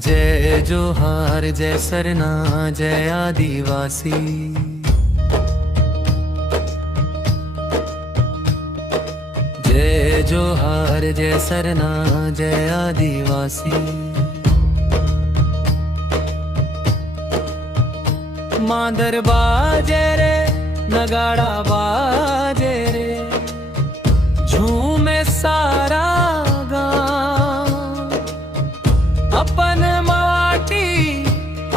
जय जोहार जय सरना जय आदिवासी। जय जोहार जय सरना जय आदिवासी। मांदर बाजे रे नगाड़ा बाजे रे, झूमे सारा गाँव। अपन माटी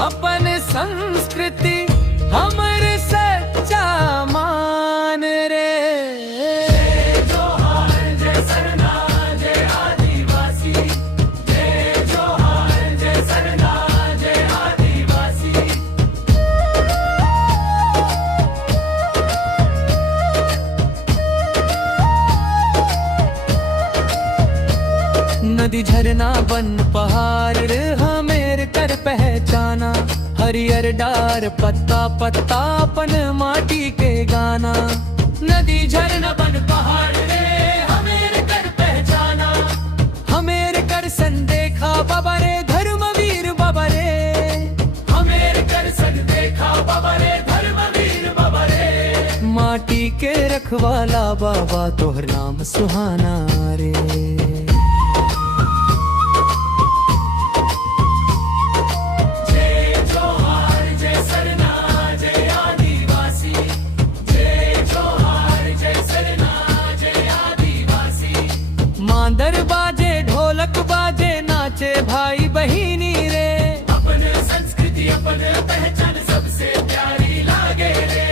अपन संस्कृति हमर सच्चा मान रे। जय जोहार जय सरना जय आदिवासी। जय जोहार जय सरना जय आदिवासी। नदी झरना वन पहाड़ हमेर कर पहचाना। हरियर डार पत्ता पत्ता अपन माटी के गाना। नदी झरना वन पहाड़ रे हमेर कर पहचाना। हमेर कर सन देखा बाबा रे धर्मवीर बाबा रे। हमेर कर सन देखा बाबा रे धर्मवीर बाबा रे। माटी के रखवाला बाबा तोहर नाम सुहाना रे। मांदर बाजे ढोलक बाजे नाचे भाई बहिनी रे। अपन संस्कृति अपन पहचान सबसे प्यारी लागे रे।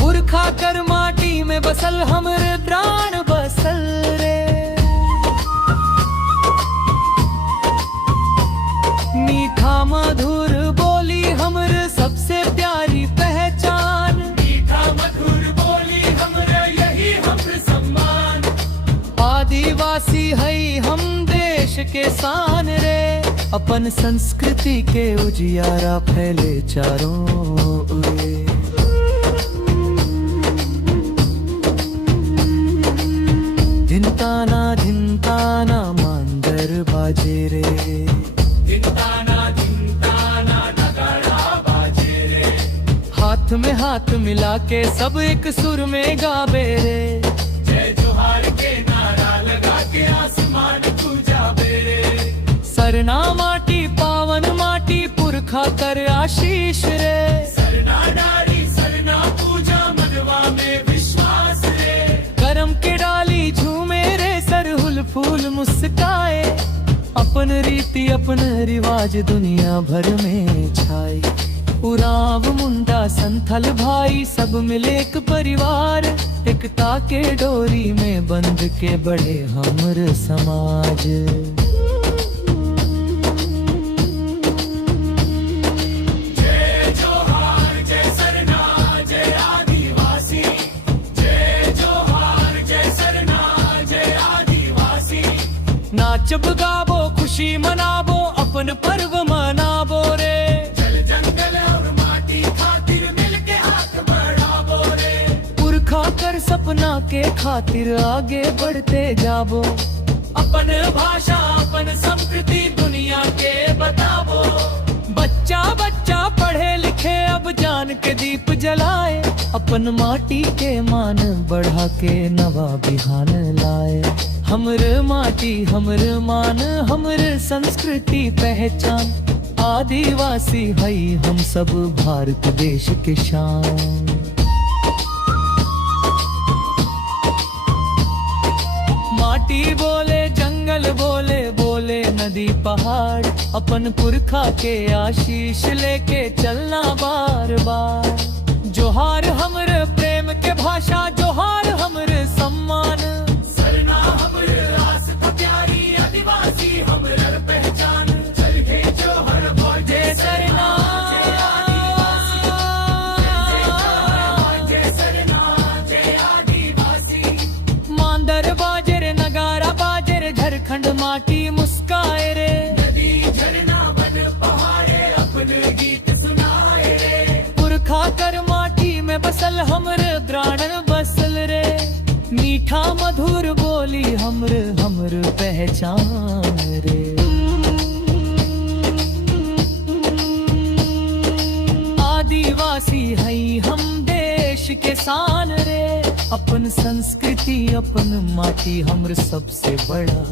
पुरखा कर माटी में बसल हमर प्राण बसल रे। मीठा मधुर बोली हमर सबसे प्यारी पहचान। आदिवासी है हम देश के शान रे। अपन संस्कृति के उजियारा फैले चारों ओरे। धिनताना मांदर बाजे रे। धिनताना नगाड़ा बाजे रे। हाथ में हाथ मिला के सब एक सुर में गावे रे। जय जोहार के नारा लगा के आसमान पूजा बेरे। सरना माटी पावन माटी पुरखा कर आशीष रे। सरना डाली सरना पूजा मनवा में विश्वास रे। करम के डाली झूमे रे सरहुल फूल मुस्काए। अपन रीति अपन रिवाज दुनिया भर में छाई। उराव मुंडा संथल भाई सब मिले एक परिवार। एकता के डोरी में बंध के बढ़े हमर समाज। जय जोहार जय सरना जय आदिवासी। जय जोहार जय सरना जय आदिवासी। नाचब गाबो खुशी मनाबो अपन पर्व मनाबो रे। खाकर सपना के खातिर आगे बढ़ते जाबो। अपन भाषा अपन संस्कृति दुनिया के बताबो। बच्चा बच्चा पढ़े लिखे अब जान के दीप जलाए। अपन माटी के मान बढ़ा के नवा बिहान लाए। हमर माटी हमर मान हमर संस्कृति पहचान। आदिवासी है हम सब भारत देश के शान। माटी बोले जंगल बोले बोले नदी पहाड़। अपन पुरखा के आशीष लेके चलना बार बार। जोहार हमर प्रेम के भाषा जोहार हमर सम्मान। सरना हमर आस्था प्यारी आदिवासी हमर पहचान। चल के जोहर बोल जय सरना जय सरना जय आदिवासी। मांदर बाजे रे नगाड़ा बाजे रे झारखंड माटी मुस्काए रे। नदी झरना वन पहाड़े अपन गीत सुनाए रे। पुरखा कर माटी में बसल हमर प्राण बसल रे। मीठा मधुर बोली हमर पहचान रे। आदिवासी है हम देश के शान रे, अपन संस्कृति अपन माटी हमर सबसे बड़ा